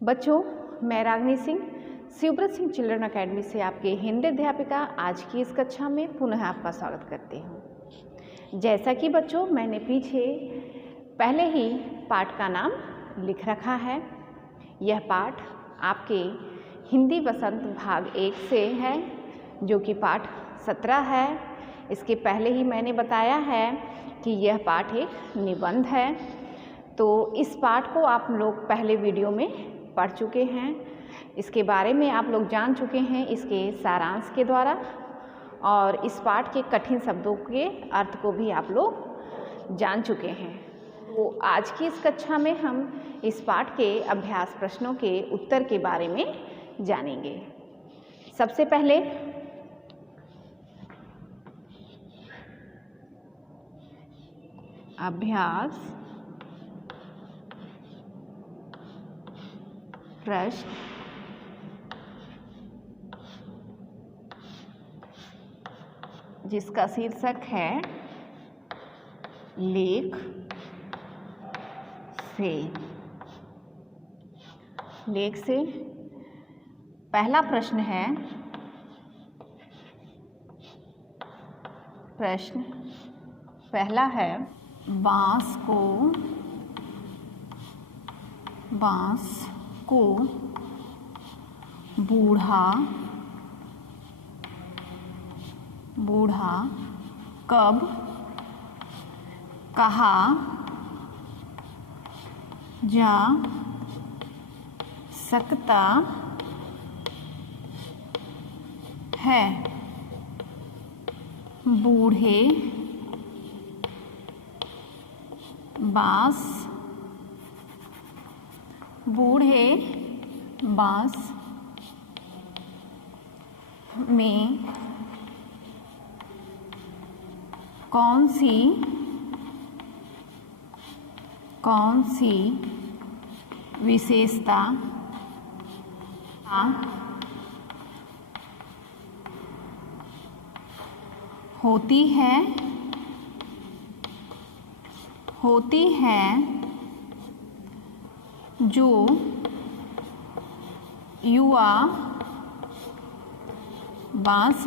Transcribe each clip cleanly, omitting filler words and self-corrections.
बच्चों, मैं रागनी Singh शिवव्रत Singh children academy से आपके हिंदी अध्यापिका आज की इस कक्षा में पुनः आपका स्वागत करती हूँ। जैसा कि बच्चों मैंने पीछे पहले ही पाठ का नाम लिख रखा है, यह पाठ आपके हिंदी वसंत भाग 1 से है जो कि पाठ 17 है। इसके पहले ही मैंने बताया है कि यह पाठ एक निबंध है, तो इस पाठ को आप लोग पहले वीडियो में पढ़ चुके हैं। इसके बारे में आप लोग जान चुके हैं इसके सारांश के द्वारा, और इस पाठ के कठिन शब्दों के अर्थ को भी आप लोग जान चुके हैं। तो आज की इस कक्षा में हम इस पाठ के अभ्यास प्रश्नों के उत्तर के बारे में जानेंगे। सबसे पहले अभ्यास प्रश्न जिसका शीर्षक है लेख से। लेख से पहला प्रश्न है, प्रश्न पहला है, बांस को बूढ़ा कब कहा जा सकता है? बूढ़े बांस में कौन सी विशेषता होती है जो युवा बांस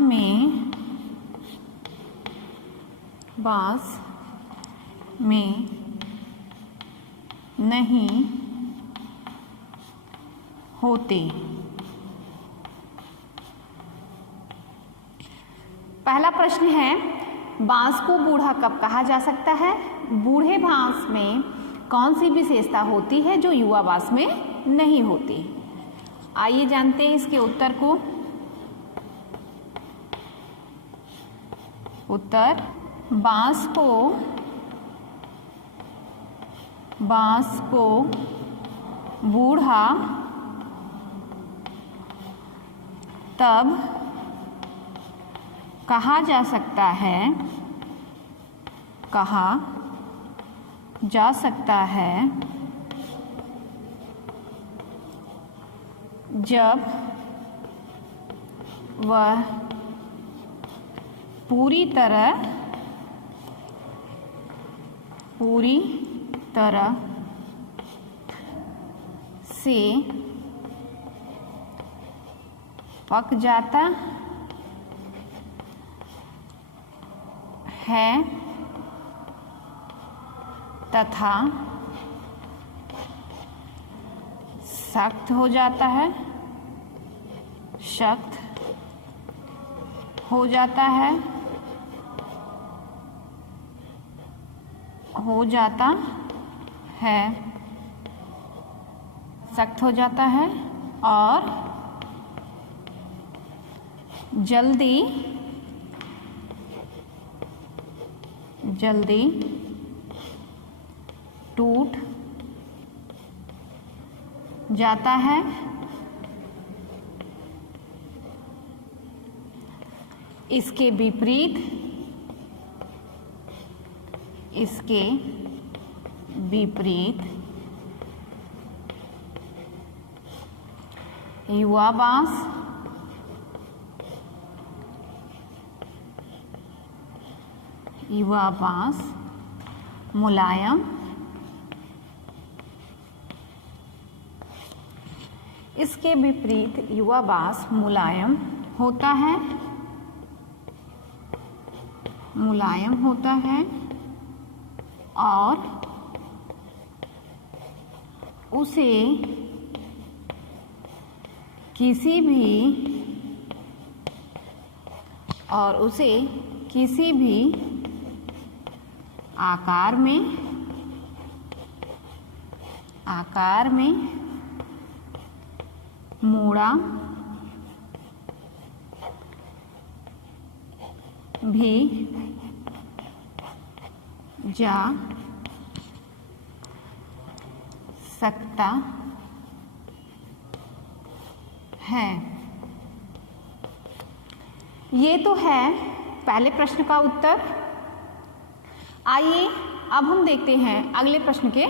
में नहीं होते? पहला प्रश्न है, बांस को बूढ़ा कब कहा जा सकता है? बूढ़े बांस में कौन सी विशेषता होती है जो युवा बांस में नहीं होती? आइए जानते हैं इसके उत्तर को। उत्तर, बांस को बूढ़ा तब कहा जा सकता है जब वह पूरी तरह से पक जाता है तथा सख्त हो जाता है सख्त हो जाता है और जल्दी टूट जाता है। इसके विपरीत युवा बांस मुलायम इसके विपरीत युवा बांस मुलायम होता है, मुलायम होता है और उसे किसी भी आकार में मोड़ा भी जा सकता है। ये तो है पहले प्रश्न का उत्तर। आइए अब हम देखते हैं अगले प्रश्न के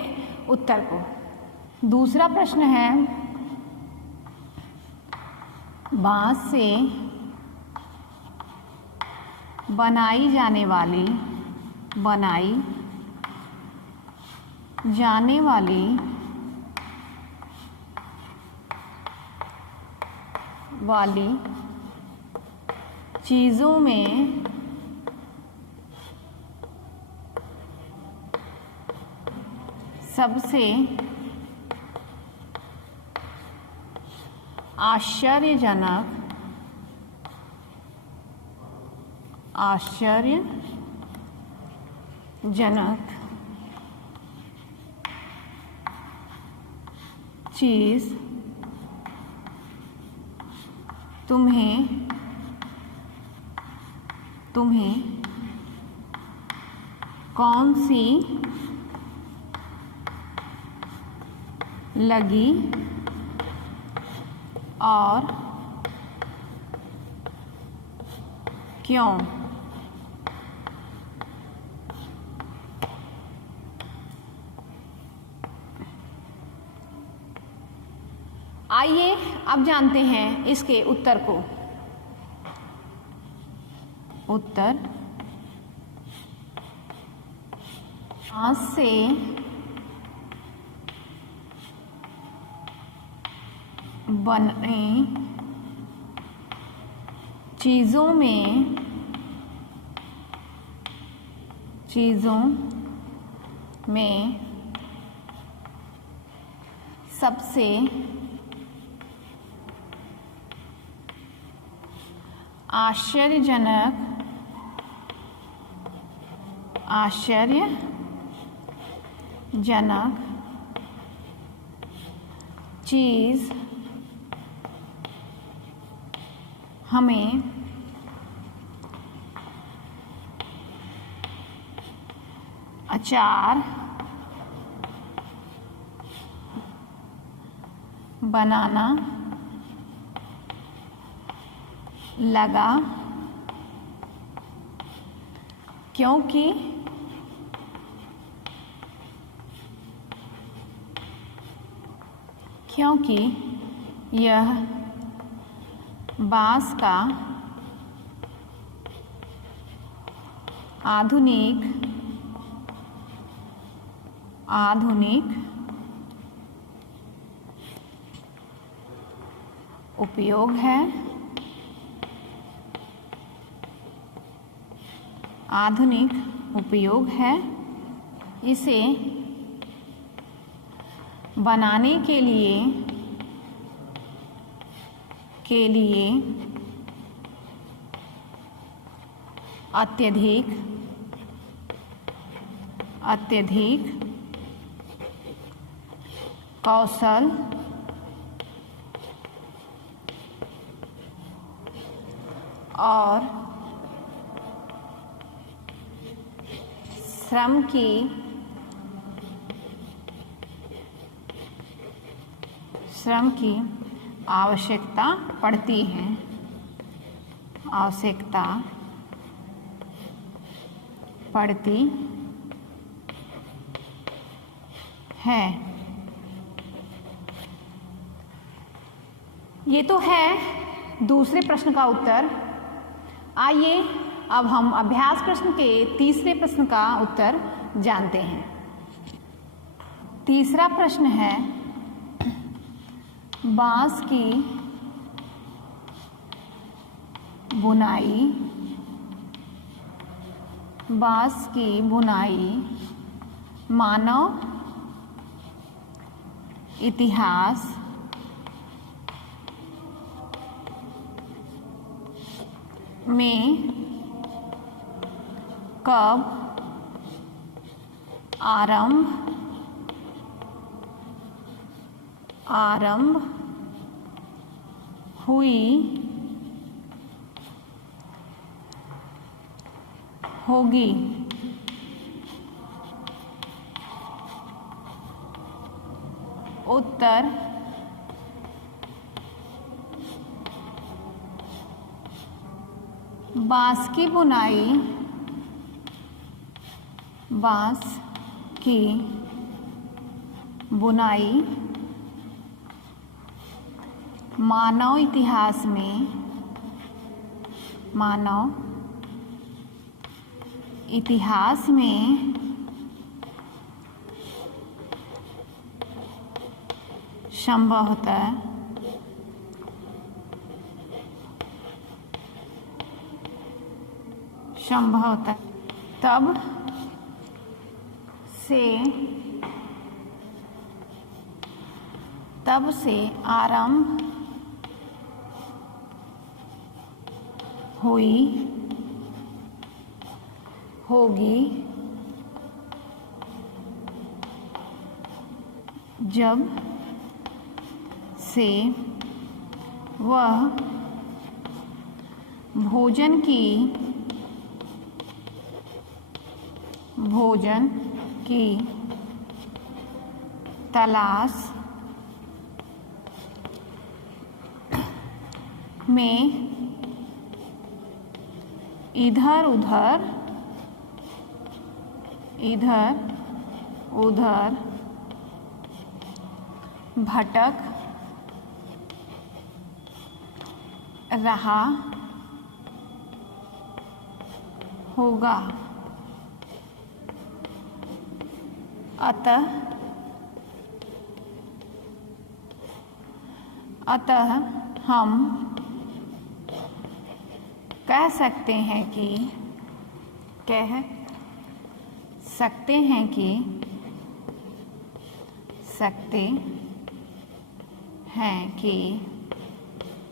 उत्तर को। दूसरा प्रश्न है, बांस से बनाई जाने वाली चीज़ों में सबसे आश्चर्यजनक चीज़ तुम्हें कौन सी लगी और क्यों? आइए अब जानते हैं इसके उत्तर को। उत्तर, बांस से बने चीज़ों में सबसे आश्चर्यजनक चीज़ हमें अचार बनाना लगा, क्योंकि यह बांस का आधुनिक उपयोग है। इसे बनाने के लिए अत्यधिक कौशल और श्रम की आवश्यकता पड़ती है। ये तो है दूसरे प्रश्न का उत्तर। आइए अब हम अभ्यास प्रश्न के तीसरे प्रश्न का उत्तर जानते हैं। तीसरा प्रश्न है, बांस की बुनाई, बांस की बुनाई मानव इतिहास में कब आरंभ हुई होगी। उत्तर बांस की बुनाई, बांस की बुनाई मानव इतिहास में, मानव इतिहास में संभवतः तब से आरंभ हुई होगी जब से वह भोजन की तलाश में इधर उधर भटक रहा होगा। अतः हम कह सकते हैं कि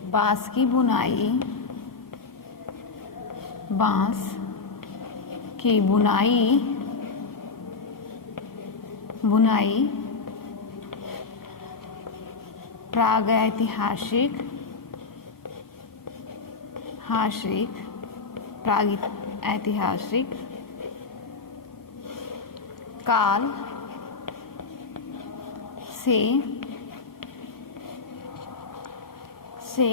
बांस की बुनाई, बांस की बुनाई प्रागैतिहासिक काल से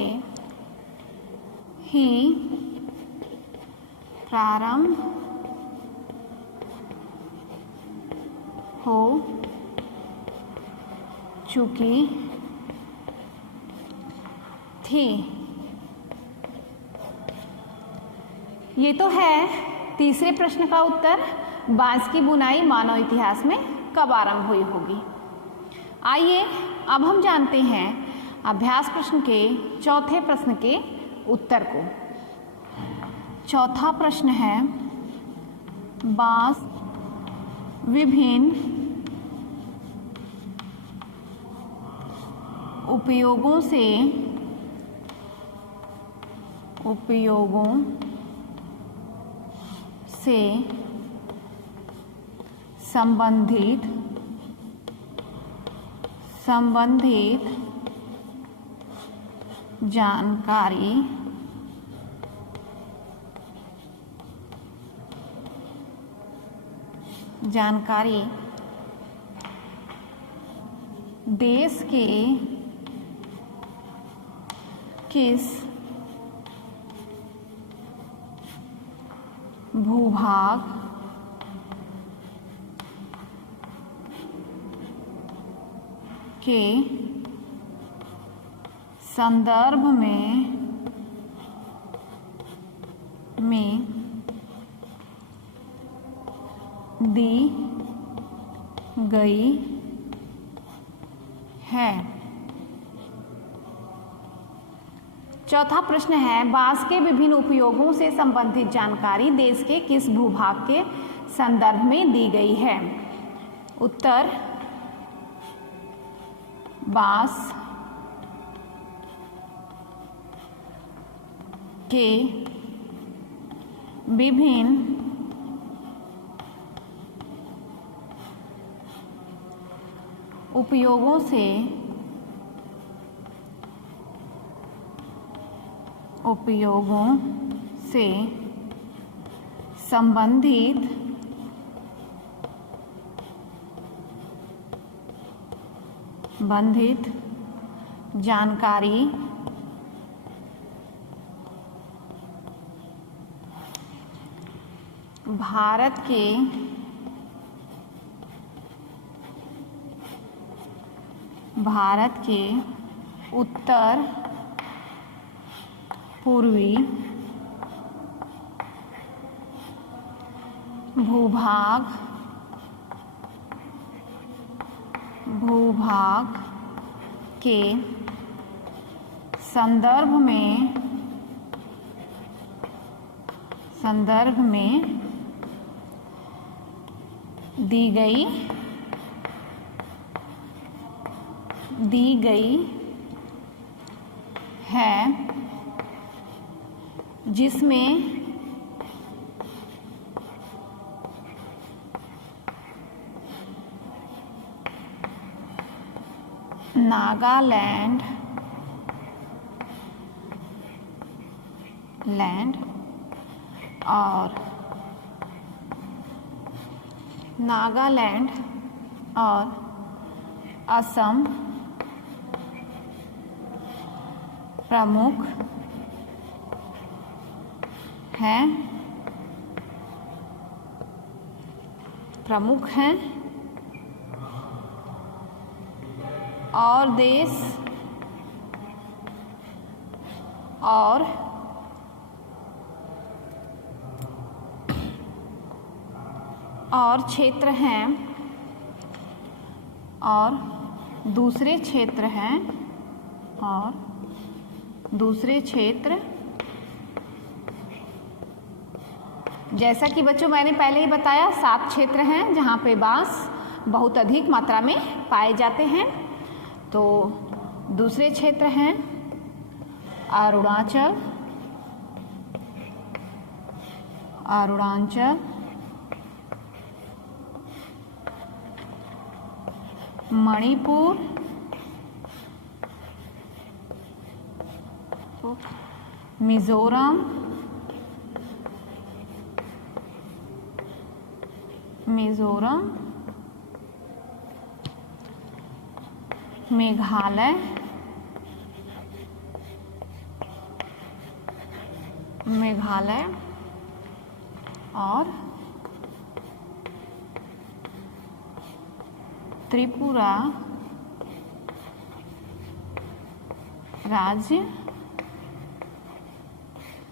ही प्रारंभ हो चुकी थी। ये तो है तीसरे प्रश्न का उत्तर, बांस की बुनाई मानव इतिहास में कब आरंभ हुई होगी। आइए अब हम जानते हैं अभ्यास प्रश्न के चौथे प्रश्न के उत्तर को। चौथा प्रश्न है, बांस विभिन्न उपयोगों से संबंधित जानकारी देश के किस भूभाग के संदर्भ में दी गई है। चौथा प्रश्न है, बांस के विभिन्न उपयोगों से संबंधित जानकारी देश के किस भूभाग के संदर्भ में दी गई है? उत्तर, बांस के विभिन्न उपयोगों से संबंधित जानकारी भारत के उत्तर पूर्वी भूभाग के संदर्भ में दी गई है, जिसमें नागालैंड और असम प्रमुख हैं और देश और क्षेत्र हैं और दूसरे क्षेत्र जैसा कि बच्चों मैंने पहले ही बताया 7 क्षेत्र हैं जहाँ पे बांस बहुत अधिक मात्रा में पाए जाते हैं। तो दूसरे क्षेत्र हैं अरुणाचल, मणिपुर, मिजोरम, मेघालय और त्रिपुरा राज्य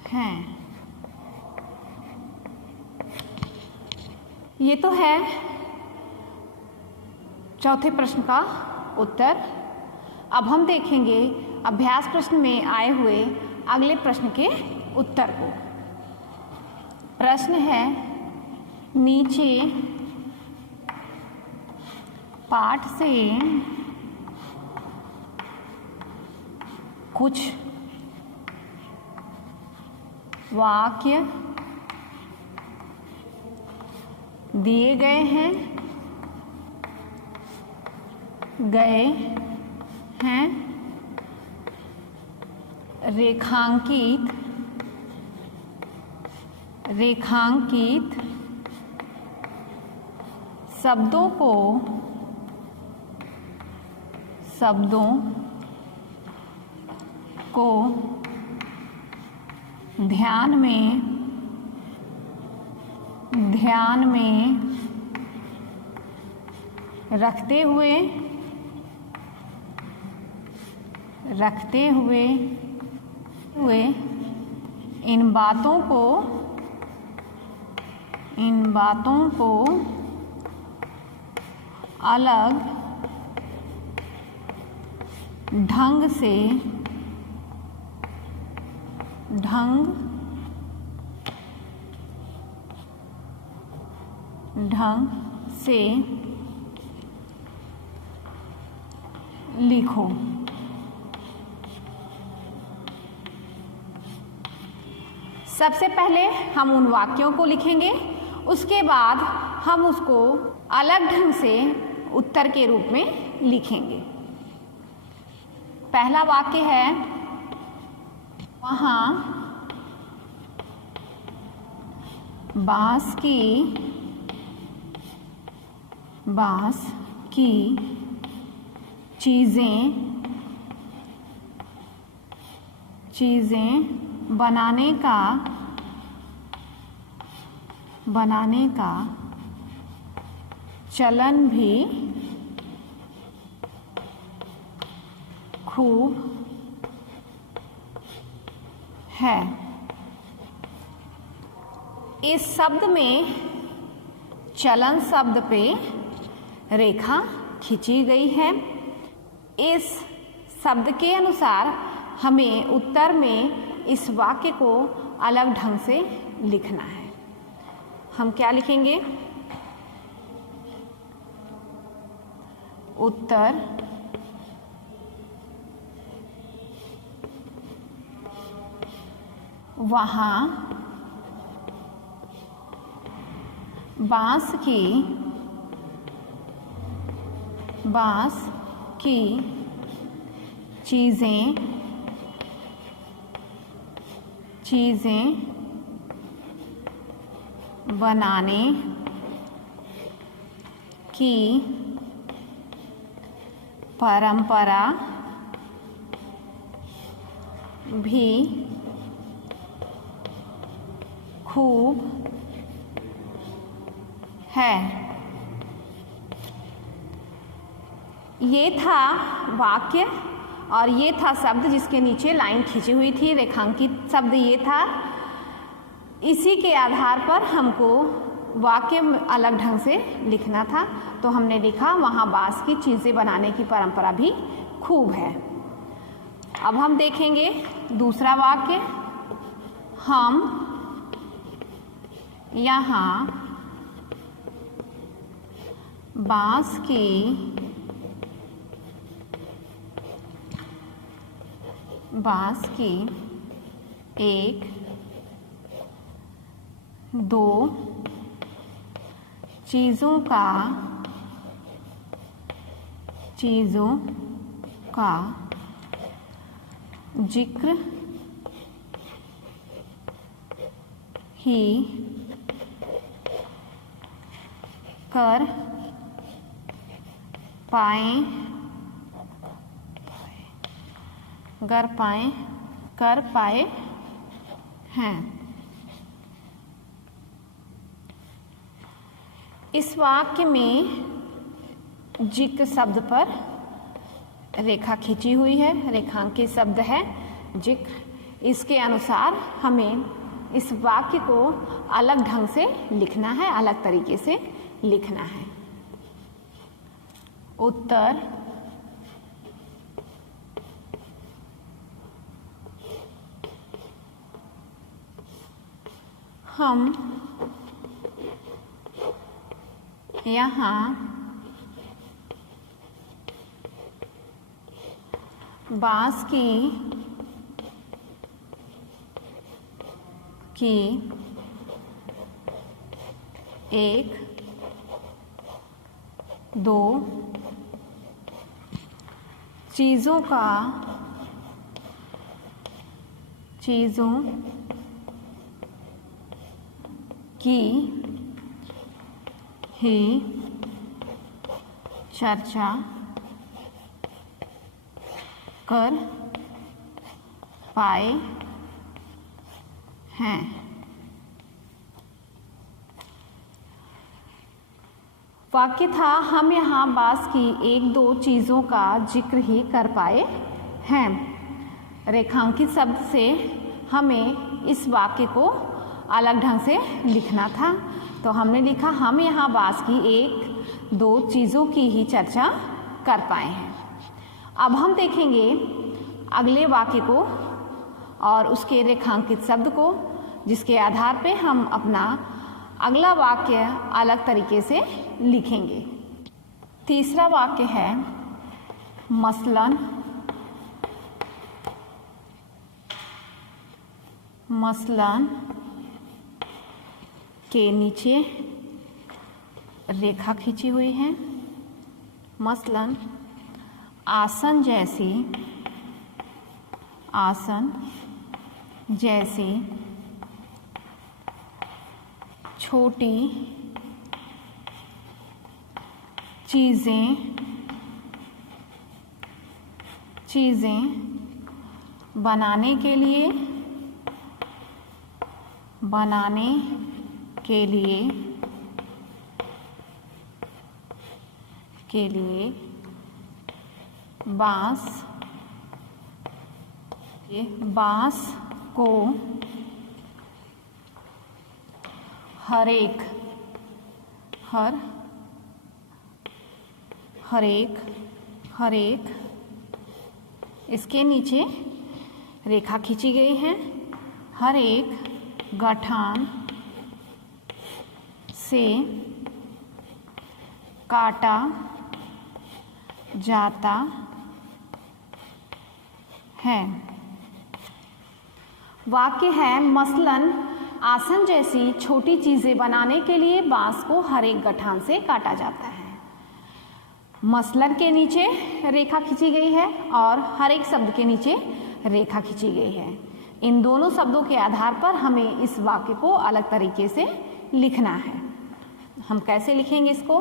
हैं। ये तो है चौथे प्रश्न का उत्तर। अब हम देखेंगे अभ्यास प्रश्न में आए हुए अगले प्रश्न के उत्तर को। प्रश्न है, नीचे पाठ से कुछ वाक्य दिए गए हैं रेखांकित शब्दों को ध्यान में रखते हुए इन बातों को अलग ढंग से ढंग से लिखो। सबसे पहले हम उन वाक्यों को लिखेंगे, उसके बाद हम उसको अलग ढंग से उत्तर के रूप में लिखेंगे। पहला वाक्य है, वहाँ बांस की चीज़ें बनाने का चलन भी खूब है। इस शब्द में चलन शब्द पे रेखा खींची गई है। इस शब्द के अनुसार हमें उत्तर में इस वाक्य को अलग ढंग से लिखना है। हम क्या लिखेंगे? उत्तर वहाँ बांस की चीज़ें बनाने की परंपरा भी खूब है। ये था वाक्य और ये था शब्द जिसके नीचे लाइन खींची हुई थी, रेखांकित शब्द ये था। इसी के आधार पर हमको वाक्य अलग ढंग से लिखना था, तो हमने लिखा वहाँ बांस की चीज़ें बनाने की परंपरा भी खूब है। अब हम देखेंगे दूसरा वाक्य, हम यहाँ बांस की एक दो चीज़ों का जिक्र ही कर पाए हैं। इस वाक्य में जिक्र शब्द पर रेखा खींची हुई है, रेखांकित शब्द है जिक्र। इसके अनुसार हमें इस वाक्य को अलग ढंग से लिखना है, अलग तरीके से लिखना है। उत्तर हम यहाँ बांस की एक दो चीज़ों की ही चर्चा कर पाए हैं। वाक्य था, हम यहाँ बांस की एक दो चीज़ों का जिक्र ही कर पाए हैं। रेखांकित शब्द से हमें इस वाक्य को अलग ढंग से लिखना था, तो हमने लिखा हम यहाँ बांस की एक दो चीज़ों की ही चर्चा कर पाए हैं। अब हम देखेंगे अगले वाक्य को और उसके रेखांकित शब्द को, जिसके आधार पे हम अपना अगला वाक्य अलग तरीके से लिखेंगे। तीसरा वाक्य है मसलन, मसलन के नीचे रेखा खींची हुई है। मसलन आसन जैसी, आसन जैसी छोटी चीज़ें बनाने के लिए बांस को हर एक इसके नीचे रेखा खींची गई है। हर एक गठान से काटा जाता है। वाक्य है मसलन आसन जैसी छोटी चीज़ें बनाने के लिए बांस को हर एक गठान से काटा जाता है। मसलन के नीचे रेखा खींची गई है और हर एक शब्द के नीचे रेखा खींची गई है। इन दोनों शब्दों के आधार पर हमें इस वाक्य को अलग तरीके से लिखना है। हम कैसे लिखेंगे इसको?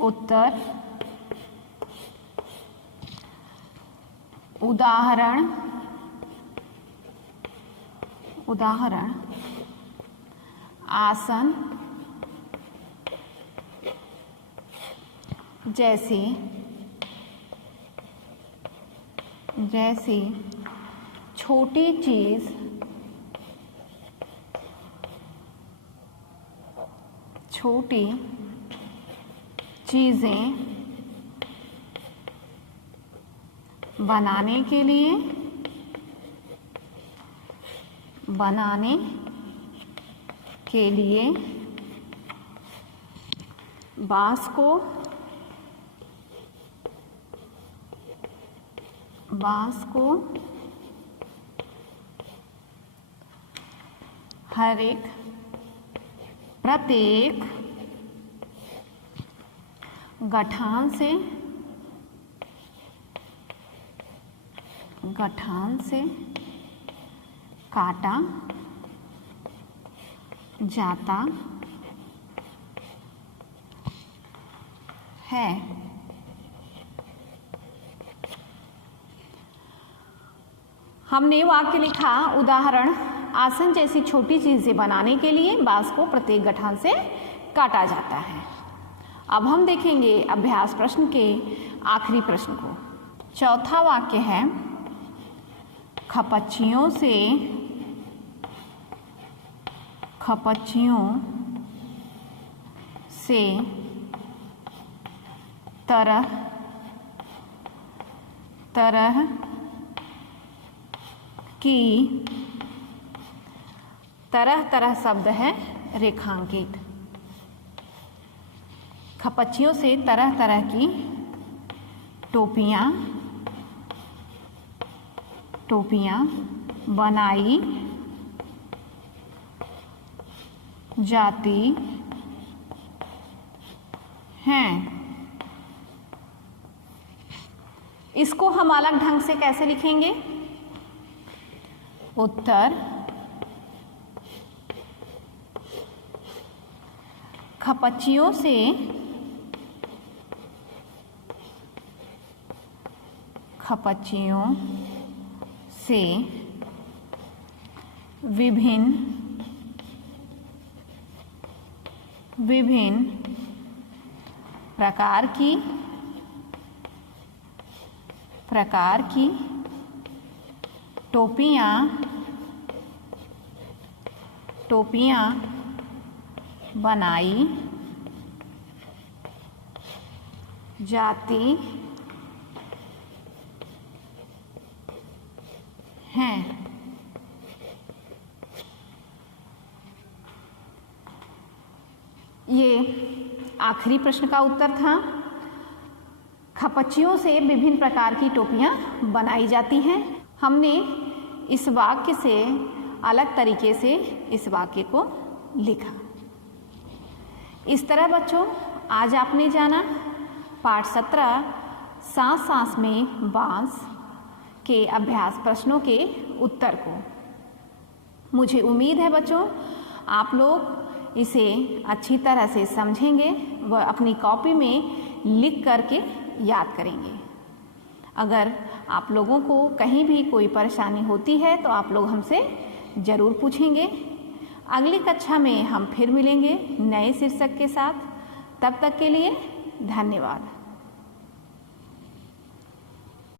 उत्तर, उदाहरण आसन जैसी छोटी चीज़ें बनाने के लिए बांस को हर एक प्रत्येक गठान से काटा जाता है। हमने वाक्य लिखा, उदाहरण आसन जैसी छोटी चीज़ें बनाने के लिए बांस को प्रत्येक गठान से काटा जाता है। अब हम देखेंगे अभ्यास प्रश्न के आखिरी प्रश्न को। चौथा वाक्य है खपच्चियों से तरह तरह शब्द है रेखांकित। खपच्चियों से तरह तरह की टोपियाँ बनाई जाती हैं। इसको हम अलग ढंग से कैसे लिखेंगे? उत्तर, खपच्चियों से विभिन्न प्रकार की टोपियाँ बनाई जाती हैं। ये आखिरी प्रश्न का उत्तर था। खपच्चियों से विभिन्न प्रकार की टोपियां बनाई जाती हैं। हमने इस वाक्य से अलग तरीके से इस वाक्य को लिखा। इस तरह बच्चों, आज आपने जाना पाठ 17 सांस सांस में बांस के अभ्यास प्रश्नों के उत्तर को। मुझे उम्मीद है बच्चों आप लोग इसे अच्छी तरह से समझेंगे व अपनी कॉपी में लिख करके याद करेंगे। अगर आप लोगों को कहीं भी कोई परेशानी होती है तो आप लोग हमसे ज़रूर पूछेंगे। अगली कक्षा में हम फिर मिलेंगे नए शीर्षक के साथ। तब तक के लिए धन्यवाद।